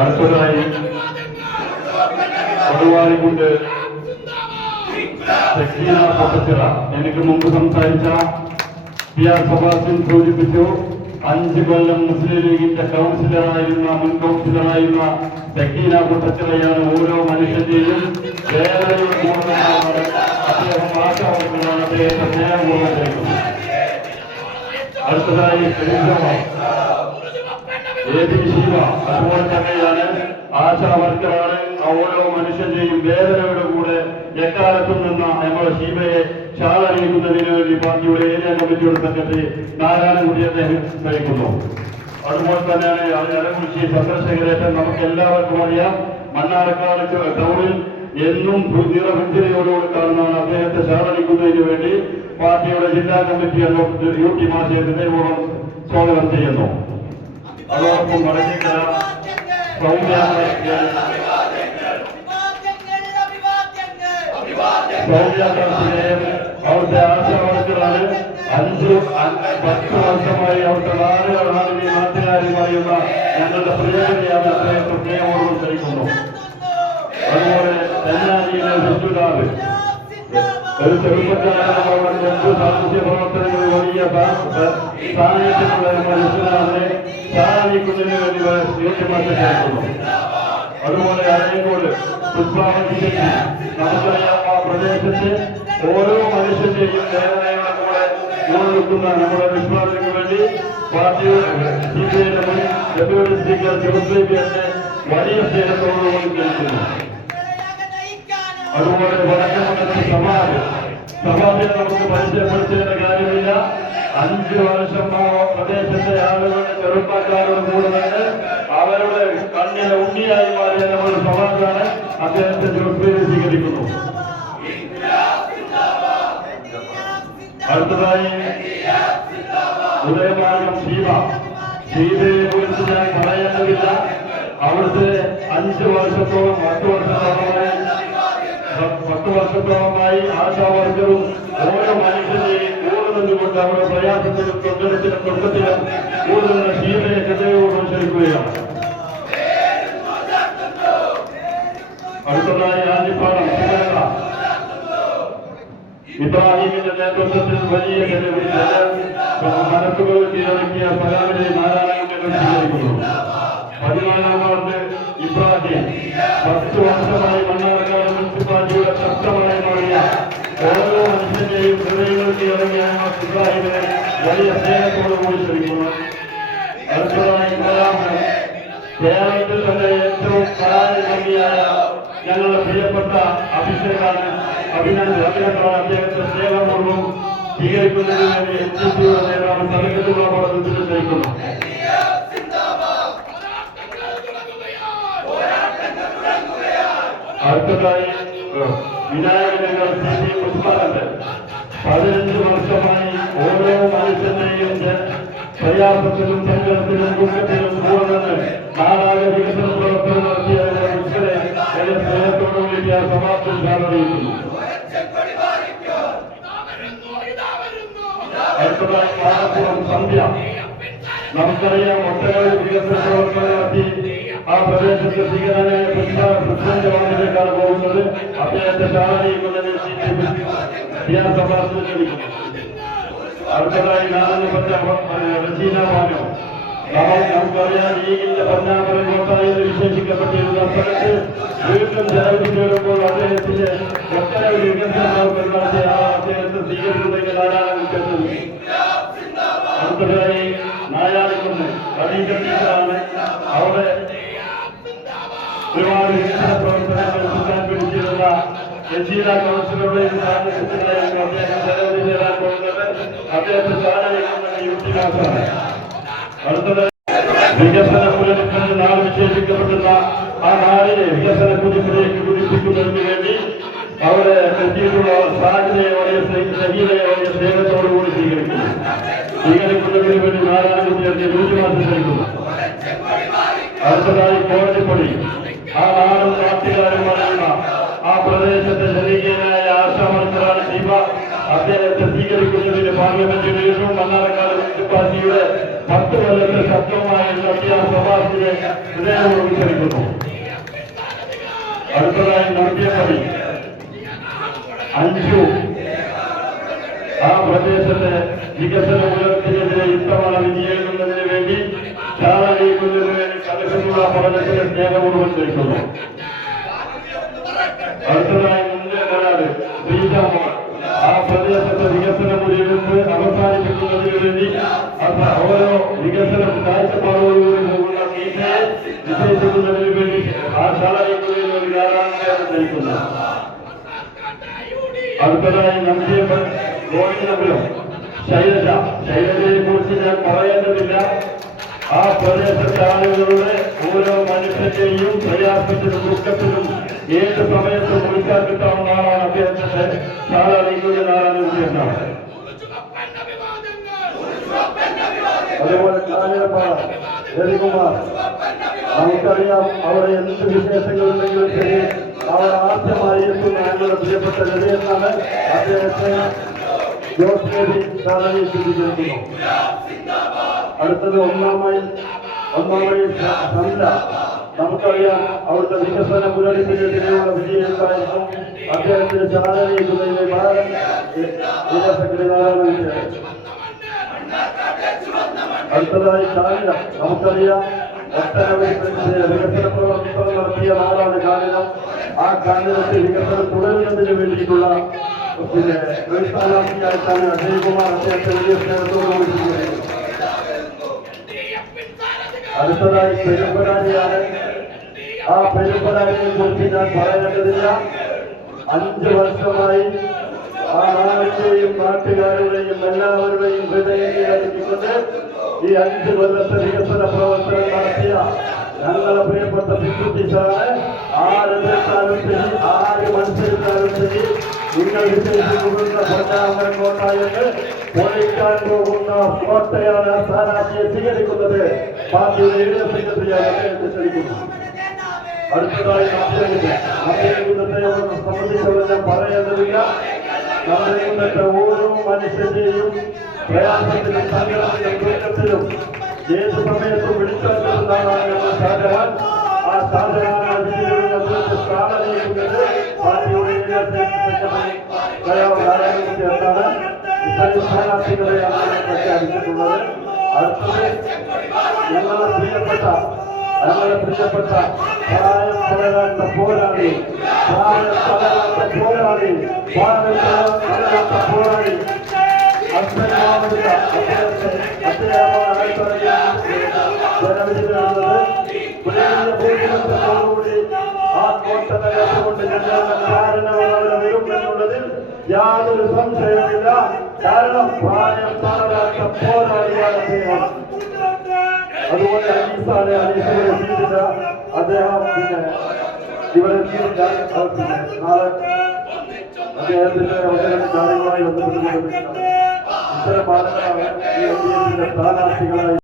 അടുത്തതായി കൊടുവാളിക്കുണ്ട് സക്കീന പൊട്ടച്ചിറ. എനിക്ക് മുമ്പ് സംസാരിച്ച PR ഫവാസിൻ സൂചിപ്പിച്ചു, 5 കൊല്ലം മുസ്ലിം ലീഗിന്റെ കൗൺസിലറായിരുന്ന മുൻ കൗൺസിലറായിരുന്ന സക്കീന പൊട്ടച്ചിറയാണ് ഓരോ മനുഷ്യന്റെയും വേദനയും പൂർണ്ണമാണ്. അദ്ദേഹം ആശാവർക്കലാണ്, അദ്ദേഹത്തെ സ്നേഹപൂർവ്വം ചെയ്യുന്നത്. അടുത്തതായി ശിവ അതുപോലെ തന്നെയാണ്, ആശാവർക്കറാണ്. ഓരോ മനുഷ്യന്റെയും വേദനയുടെ കൂടെ എക്കാലത്തും നിന്ന നമ്മുടെ ശിവയെ ശാലണിയിക്കുന്നതിന് വേണ്ടി പാർട്ടിയുടെ ഏരിയ കമ്മിറ്റിയുടെ സെക്രട്ടറി നാരായണൻകുടി അദ്ദേഹം നയിക്കുന്നു. അതുപോലെ തന്നെയാണ് അരകുറിശി ചന്ദ്രശേഖരേട്ടൻ. നമുക്ക് എല്ലാവർക്കും അറിയാം, മണ്ണാർക്കാട് ടൗണിൽ എന്നും നിറപുഞ്ചിരിയോടുകൂടി കാണുന്നതാണ്. അദ്ദേഹത്തെ ശാലണിക്കുന്നതിന് വേണ്ടി പാർട്ടിയുടെ ജില്ലാ കമ്മിറ്റി UT മാഷെ ഹൃദയപൂർവ്വം സ്വാഗതം ചെയ്യുന്നു. അതോടൊപ്പം വടക്കേക്കര സൗമ്യ അവിടുത്തെ ആശാവർക്കറാണ്. 5-10 വർഷമായി അവിടുത്തെ നാട്ടുകാരി പറയുന്ന ഞങ്ങളുടെ പ്രിയതയാണ്. അദ്ദേഹത്തെ സ്നേഹപൂർവ്വം ക്ഷണിക്കുന്നു. അതുപോലെ തെന്നാലിയിലെ വിഷ്ണുനാഥ് ഒരു ചെറുപ്പക്കാരൻ സാമൂഹ്യ പ്രവർത്തനങ്ങളിൽ വലിയ സാന്നിധ്യമുള്ള വിഷ്ണുനാഥനെ ശാലണിക്കുന്നതിന് വേണ്ടി യോഗ്യമാക്കി ചേർക്കുന്നു. അതുപോലെ അരയങ്കോട് പുഷ്പാവതി ശക്തി. നമുക്കറിയാം, ആ പ്രദേശത്ത് ഓരോ മനുഷ്യന്റെയും വേദനയുടെ കൂടെ നിലനിൽക്കുന്ന നമ്മുടെ വിശ്വാസത്തിന് വേണ്ടി പാർട്ടിയുടെ CPIയുടെ മുൻ ഡെപ്യൂട്ടി സ്പീക്കർ ജോസഫിനെ വലിയ സ്നേഹത്തോടുകൂടി കേൾക്കുന്നു. അതുപോലെ വടക്കമണ്ഡലത്തിൽ സമാജം നമുക്ക് പരിചയപ്പെടുത്തേണ്ട കാര്യമില്ല. 5 വർഷം പ്രദേശത്തെ ആളുകളുടെ ചെറുപ്പക്കാരുടെ കൂടെ തന്നെ അവരുടെ കണ്ണിലെ ഉണ്ണിയായി മാറിയ നമ്മുടെ സമാജാണ്. അദ്ദേഹത്തെ ജോസ്ഫിയെ സ്വീകരിക്കുന്നു. അടുത്തതായി ഉദയമാർഗം ശീതയെ കുറിച്ച് ഞാൻ പറയേണ്ടതില്ല. അവിടുത്തെ 5 വർഷത്തോളം 10 വർഷത്തോളമായി ആശാവർക്കറും ഓരോ മനുഷ്യനെയും കൂടുതലുകൊണ്ട് അവരുടെ പ്രയാസത്തിലും തൊട്ടത്തിലും കൂടുതൽ ശീലയെ ഹൃദയപൂർവ്വം ക്ഷണിക്കുകയാണ്. അടുത്തതായി ആഞ്ഞിപ്പാടം ഇബ്രാഹിമിന്റെ നേതൃത്വത്തിൽ വലിയ മനസ്സുകൾ കീഴടക്കിയ സലാമിനെ നാരായണനെ സ്വീകരിക്കുന്നു. 14-ാം വാർഡ് ഇബ്രാഹിം 10 വർഷമായി മണ്ണാർക്കാട് മുനിസിപ്പാലിറ്റിയുടെ ശക്തമായി മാറിയ ഓരോ മനുഷ്യന്റെയും ഹൃദയങ്ങൾ കീഴടങ്ങിയ ഇബ്രാഹിമിനെ വലിയ സ്നേഹത്തോടുകൂടി ക്ഷണിക്കുന്നു. അടുത്തതായി കേരളത്തിൽ തന്നെ ഏറ്റവും കലാനികമിയായ ഞങ്ങളുടെ പ്രിയപ്പെട്ട അഭിഷേകാണ്. അഭിനന്ദനമാണ്. അദ്ദേഹത്തെ സ്നേഹപൂർവ്വം സ്വീകരിക്കുന്നതിന് വേണ്ടി NCPയുടെ നേതാവ് സർവകലാശാലയിൽ ക്ഷണിക്കുന്നു. അടുത്തതായി വിനായകനഗർ CP പുഷ്പാനന്ദൻ. 15 വർഷമായി ഓരോ മനുഷ്യന്റെയും പ്രയാസത്തിലും സങ്കടത്തിലും ദുഃഖത്തിലും കൂടുന്നത് നാടാക വികസന പ്രവർത്തനം നടത്തിയ സ്നേഹത്തോടുകൂടി സമാപ്തി അറിയിക്കുന്നു. അടുത്തതായി പാലപ്പുറം സന്ധ്യ. നമുക്കറിയാം, ഒട്ടനവധി വികസന പ്രവർത്തനം നടത്തി ആ പ്രദേശത്ത് സ്വീകരനായ പ്രസിഡന്റ് വാർഡിലേക്കാണ് പോകുന്നത്. അദ്ദേഹത്തെ ശാലണിക്കുന്നതിന് സഭാസനം ലഭിക്കുന്നു. അടുത്തതായി റജീന ബാനോ. നമുക്കറിയാം, ലീഗിന്റെ പന്നാപുരം കോട്ടായി വിശേഷിക്കപ്പെട്ടിരുന്ന സ്ഥലത്ത് വീണ്ടും ജനവിധി വരുമ്പോൾ അദ്ദേഹത്തിന്റെ ഒട്ടനവധി വികസന പ്രവർത്തനം നടത്തിയ അദ്ദേഹത്തെ സ്വീകരിക്കുന്നതിന് നാരായണൻ. അടുത്തതായി നായാളിക്കുന്ന് ഖദീജയാണ്. അവിടെ ഒരുപാട് വികസന പ്രവർത്തനങ്ങൾ സുഖാൻ പിടിച്ചിരുന്ന ജില്ലാ കൗൺസിലറുടെ സാന്നിധ്യത്തിലായിരുന്നു അദ്ദേഹം ജനവിധി നേടാൻ പോകുന്നത്. അദ്ദേഹത്തെ ശാലണിക്കുന്നത് UT മാഷാണ്. അടുത്തത് വികസന പുനരുദ്ധരണ നാൾ വിശേഷിക്കപ്പെടുന്ന ആ നാടിനെ വികസന കുതിപ്പിലേക്ക് കുതിപ്പിക്കുന്നതിന് വേണ്ടി അവിടെ എത്തിയിട്ടുള്ള സാഹചര്യയോടെ ശരീരയോടെ സ്നേഹത്തോടുകൂടി സ്വീകരിക്കുന്നതിന് വേണ്ടി നാരായണ രുചിമാസം നൽകുന്നു. അടുത്തതായി കോടതിപ്പടി ആ നാടും നാട്ടുകാരും പറയുന്ന ആ പ്രദേശത്തെ ജനകീയനായ ആശാമത്സരാണ് ദീപ. അദ്ദേഹത്തെ സ്വീകരിക്കുന്നതിന് പാർലമെന്റിലും മണ്ണാർക്കാട് മുനിസിപ്പാലിറ്റിയുടെ 10 കൊല്ലത്തെ ശബ്ദമായി നടത്തിയ സഭാസിനെ ഹൃദയപൂർവ്വം ക്ഷണിക്കുന്നു. അടുത്തതായി നടത്തിയപടി അഞ്ചു ആ പ്രദേശത്തെ വികസന ഉയർത്തിനെതിരെ ഇത്തവണ വിജയിക്കുന്നതിന് വേണ്ടി ചാളനീക്കുന്നതിന് വേണ്ടി കലശമുള്ള പഠനത്തിന് സ്നേഹപൂർവ്വം ക്ഷണിക്കുന്നു. അടുത്തതായി മുന്നേറാട് ശ്രീരാമൻ ആ പ്രദേശത്തെ വികസന മുറിയെടുത്ത് അവസാനിപ്പിക്കുന്നതിന് വേണ്ടി ഓരോ വികസനം കാഴ്ചപ്പാടുകളോടുകൂടി പോകുന്ന മീറ്റിനെ വിജയിപ്പിക്കുന്നതിന് വേണ്ടി ആ ശാലനീക്കുന്നതിന് വേണ്ടി ധാരാളം നയിക്കുന്നു. അടുത്തതായി നമ്പിയപ്പൻ ഗോവിന്ദപുരം ശൈലജയെ കുറിച്ച് ഞാൻ പറയേണ്ടതില്ല. ആ പ്രദേശത്തെ ആളുകളുടെ ഓരോ മനുഷ്യന്റെയും പ്രയാസത്തിനും ദുഃഖത്തിനും ഏത് സമയത്തും വിളിക്കാൻ കിട്ടാവുന്ന ആളാണ് അദ്ദേഹത്തിന്റെ ശാലനീക്കുന്ന ആളാണ് ഉദ്ദേശം. അതുപോലെ കാഞ്ഞിരപ്പാട രവികുമാർ, നമുക്കറിയാം അവിടെ എന്ത് വിശേഷങ്ങളുണ്ടെങ്കിലും ശരി അവർ ആദ്യമായി എത്തുന്ന ഞങ്ങളുടെ പ്രിയപ്പെട്ട രവിയെന്നാണ് അദ്ദേഹത്തെ ജോസ് രവി ശാലനീ സ്ഥിരീകരിക്കുന്നു. അടുത്തത് ഒന്നാമായി ചന്ദ്ര, നമുക്കറിയാം അവിടുത്തെ വികസന പുനരുദ്ധരണത്തിനുള്ള വിജയമുണ്ടായിരുന്നു. അദ്ദേഹത്തിന് ശാലനീക്കുന്നതിന് ഭാരത് സെക്രട്ടറി അടുത്തതായി കാഞ്ഞിരം, നമുക്കറിയാം ഒട്ടനവധി വികസന പ്രവർത്തനം നടത്തിയ നാടാണ് കാഞ്ഞിരം. ആ കാഞ്ഞിരത്തിൽ വികസനം തുടരുന്നതിന് വേണ്ടിയിട്ടുള്ള സ്ഥാനാർത്ഥിയായിട്ടാണ് അജയ്കുമാർ അദ്ദേഹത്തെ വലിയ സ്നേഹത്തോടുകൂടി സ്വീകരിക്കുന്നത്. അടുത്തതായി പെരുമ്പരാനിയാണ്. ആ പെരുമ്പരാനിയെ കുറിച്ച് ഞാൻ പറയേണ്ടതില്ല. 5 വർഷമായി ആ നാടിന്റെയും നാട്ടുകാരുടെയും എല്ലാവരുടെയും ഹൃദയത്തിലടിക്കുന്നത് ഈ 5 കൊല്ലത്തെ വികസന പ്രവർത്തനം നടത്തിയ ഞങ്ങളുടെ പ്രിയപ്പെട്ട ബിജുട്ടിച്ചാണ്. ആരെടുത്താലും ശരി, ആര് മത്സരിച്ചാലും ശരി, നിങ്ങൾ വിജയിച്ചിട്ടുള്ള പൊന്നാമരം കോട്ടായെന്ന് പൊളിക്കാൻ പോകുന്ന കോട്ടയാണ് സ്ഥാനാർത്ഥിയെ സ്വീകരിക്കുന്നത്. പാർട്ടിയുടെ ഏരിയ സെക്രട്ടറിയാണ് അദ്ദേഹത്തെ ക്ഷണിക്കുന്നു. അടുത്തതായി നമ്പേകുന്നത്തെ സംബന്ധിച്ചുള്ള ഞാൻ പറയേണ്ടതില്ല. നമ്പേകുന്നത്തെ ഓരോ മനുഷ്യന്റെയും പ്രയാസത്തിലും സങ്കടത്തിലും ദുഃഖത്തിലും ഏത് സമയത്തും വിളിച്ചെടുക്കുന്നതാണ് ഞങ്ങൾ ഷാജഹാൻ. ആ ഷാജഹാനാണ് സ്ഥാനീക്കുന്നത് പാർട്ടിയുടെ ഏരിയ സെക്രട്ടറി എന്നാണ് ഇത്തരം സ്ഥാനാർത്ഥികളെയാണ് പ്രഖ്യാപിച്ചിട്ടുള്ളത്. അടുത്തത് ഞങ്ങളുടെ പ്രിയപ്പെട്ട പ്രായം തളരാത്ത പോരാളി ആ കോട്ട തകർത്തുകൊണ്ട് ഞങ്ങളുടെ കാരണവരെ വരും എന്നുള്ളതിൽ യാതൊരു സംശയമില്ല. കാരണം പ്രായം തളരാത്ത പോരാളിയാണ് അദ്ദേഹം. അതുപോലെ അനീസാണ്. അനീസിനെ എത്തിയിട്ടില്ല. അദ്ദേഹം ഇവിടെ എത്തിയിട്ടില്ല. നാളെ അദ്ദേഹത്തിന്റെ അവസരം കാര്യങ്ങളായി ബന്ധപ്പെട്ടുകൊണ്ട് ഇത്തരം ആളുകളാണ് ഈ സ്ഥാനാർത്ഥികളായി